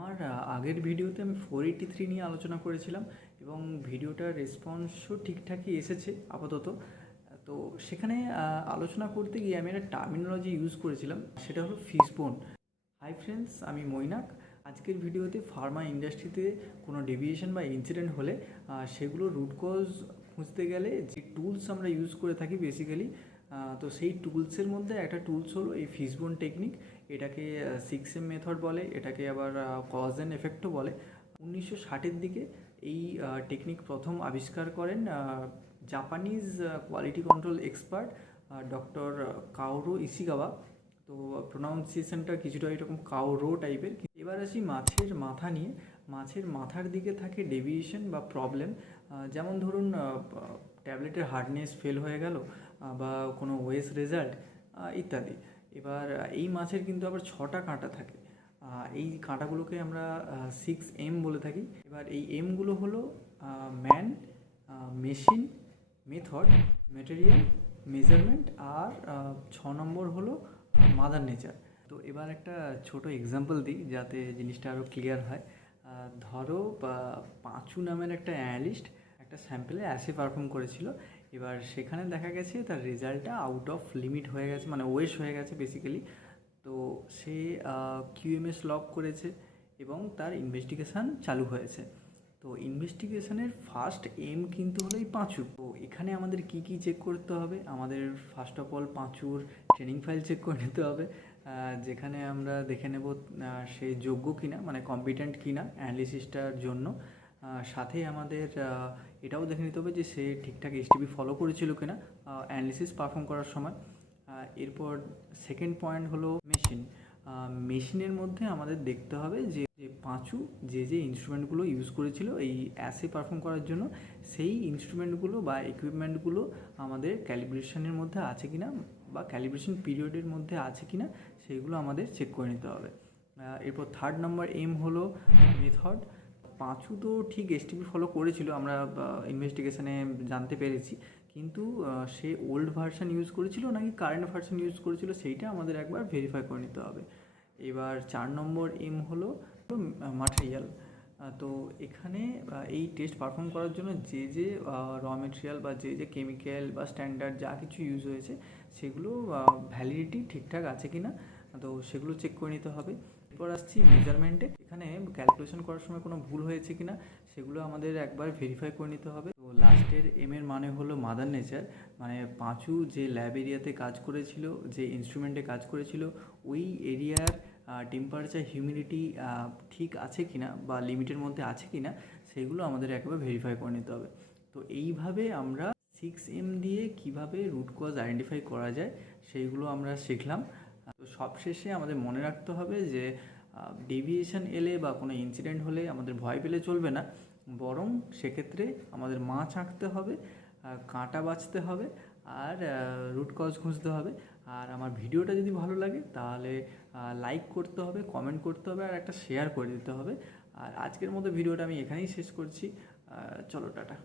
আমার আগের ভিডিওতে আমি 483 নিয়ে আলোচনা করেছিলাম এবং ভিডিওটার রেসপন্সও ঠিকঠাকই এসেছে আপাতত। তো সেখানে আলোচনা করতে গিয়ে আমি একটা টার্মিনোলজি ইউজ করেছিলাম, সেটা হলো ফিশবোন। হাই ফ্রেন্ডস, আমি মৈনাক। আজকের ভিডিওতে ফার্মা ইন্ডাস্ট্রিতে কোনো ডেভিয়েশন বা ইনসিডেন্ট হলে সেগুলো রুট কজ খুঁজতে গেলে যে টুলস আমরা ইউজ করে থাকি বেসিক্যালি, তো সেই টুলসের মধ্যে একটা টুলস হলো এই ফিশবোন টেকনিক। এটাকে 6M মেথড বলে, এটাকে আবার কজ অ্যান্ড এফেক্টও বলে। 1960-এর দিকে এই টেকনিক প্রথম আবিষ্কার করেন Japanese quality control expert doctor Kaoru Ishikawa. তো প্রোনাউন্সিয়েশনটা কিছুটা এরকম কাওরো টাইপের। এবার আসি মাছের মাথা নিয়ে। মাছের মাথার দিকে থাকে ডেভিয়েশন বা প্রবলেম, যেমন ধরুন ট্যাবলেটের হার্ডনেস ফেল হয়ে গেল বা কোনো ওয়েস রেজাল্ট ইত্যাদি। এবার এই মাছের কিন্তু আবার 6টা কাঁটা থাকে। এই কাঁটাগুলোকে আমরা 6M বলে থাকি। এবার এই এমগুলো হলো man, machine, method, material, measurement, আর 6 নম্বর হলো মাদার নেচার। তো এবার একটা ছোট এক্সাম্পল দিই যাতে জিনিসটা আরও ক্লিয়ার হয়। ধরো পাঁচু নামের একটা অ্যানালিস্ট একটা স্যাম্পেলে অ্যাসে পারফর্ম করেছিল। এবার সেখানে দেখা গেছে তার রেজাল্টটা আউট অফ লিমিট হয়ে গেছে, মানে ওয়েস্ট হয়ে গেছে বেসিক্যালি। তো সে QMS লগ করেছে এবং তার ইনভেস্টিগেশান চালু হয়েছে। তো ইনভেস্টিগেশনের ফার্স্ট এম কিন্তু হলো এই পাঁচু। তো এখানে আমাদের কি কি চেক করতে হবে? আমাদের ফার্স্ট অফ অল পাঁচুর ট্রেনিং ফাইল চেক করে নিতে হবে, যেখানে আমরা দেখে নেব সে যোগ্য কিনা, মানে কম্পিটেন্ট কিনা অ্যানালিসিসটার জন্য। সাথে আমাদের এটাও দেখে নিতে হবে যে সে ঠিকঠাক STP ফলো করেছিল কিনা অ্যানালিসিস পারফর্ম করার সময়। এরপর সেকেন্ড পয়েন্ট হলো মেশিন। মেশিনের মধ্যে আমাদের দেখতে হবে যে পাঁচু যে ইনস্ট্রুমেন্টগুলো ইউজ করেছিল এই অ্যাসে পারফর্ম করার জন্য, সেই ইনস্ট্রুমেন্টগুলো বা ইকুইপমেন্টগুলো আমাদের ক্যালিব্রেশনের মধ্যে আছে কিনা বা ক্যালিব্রেশন পিরিয়ডের মধ্যে আছে কিনা সেইগুলো আমাদের চেক করে নিতে হবে। এরপর থার্ড নম্বর এম হলো মেথড। পাঁচু তো ঠিক STP ফলো করেছিল, আমরা ইনভেস্টিগেশনে জানতে পেরেছি, কিন্তু সে ওল্ড ভার্সান ইউজ করেছিল নাকি কারেন্ট ভার্সান ইউজ করেছিল সেইটা আমাদের একবার ভেরিফাই করে নিতে হবে। এবার 4 নম্বর এম হলো ম্যাটেরিয়াল। তো এখানে এই টেস্ট পারফর্ম করার জন্য যে র মেটেরিয়াল বা যে কেমিক্যাল বা স্ট্যান্ডার্ড যা কিছু ইউজ হয়েছে সেগুলো ভ্যালিডিটি ঠিকঠাক আছে কি না, তো সেগুলো চেক করে নিতে হবে। এরপর আসছি মেজারমেন্টে। এখানে ক্যালকুলেশন করার সময় কোনো ভুল হয়েছে কি না সেগুলো আমাদের একবার ভেরিফাই করে নিতে হবে। তো লাস্টের এম এর মানে হলো মাদার নেচার, মানে পাঁচু যে ল্যাব এরিয়াতে কাজ করেছিল, যে ইনস্ট্রুমেন্টে কাজ করেছিল, ওই এরিয়ার টেম্পারেচার হিউমিডিটি ঠিক আছে কি না বা লিমিটের মধ্যে আছে কি না সেগুলো আমাদের একবার ভেরিফাই করে নিতে হবে। তো এইভাবে আমরা 6M দিয়ে কিভাবে রুট কজ আইডেন্টিফাই করা যায় সেইগুলো আমরা শিখলাম। তো সবশেষে আমাদের মনে রাখতে হবে যে ডেভিয়েশন এলে বা কোনো ইনসিডেন্ট হলে আমাদের ভয় পেলে চলবে না, বরং সেক্ষেত্রে আমাদের মাছ আঁকতে হবে, কাঁটা বাছতে হবে, আর রুট কজ খুঁজতে হবে। আর আমার ভিডিওটা যদি ভালো লাগে তাহলে লাইক করতে হবে, কমেন্ট করতে হবে, আর একটা শেয়ার করে দিতে হবে। আর আজকের মতো ভিডিওটা আমি এখানেই শেষ করছি। চলো, টাটা।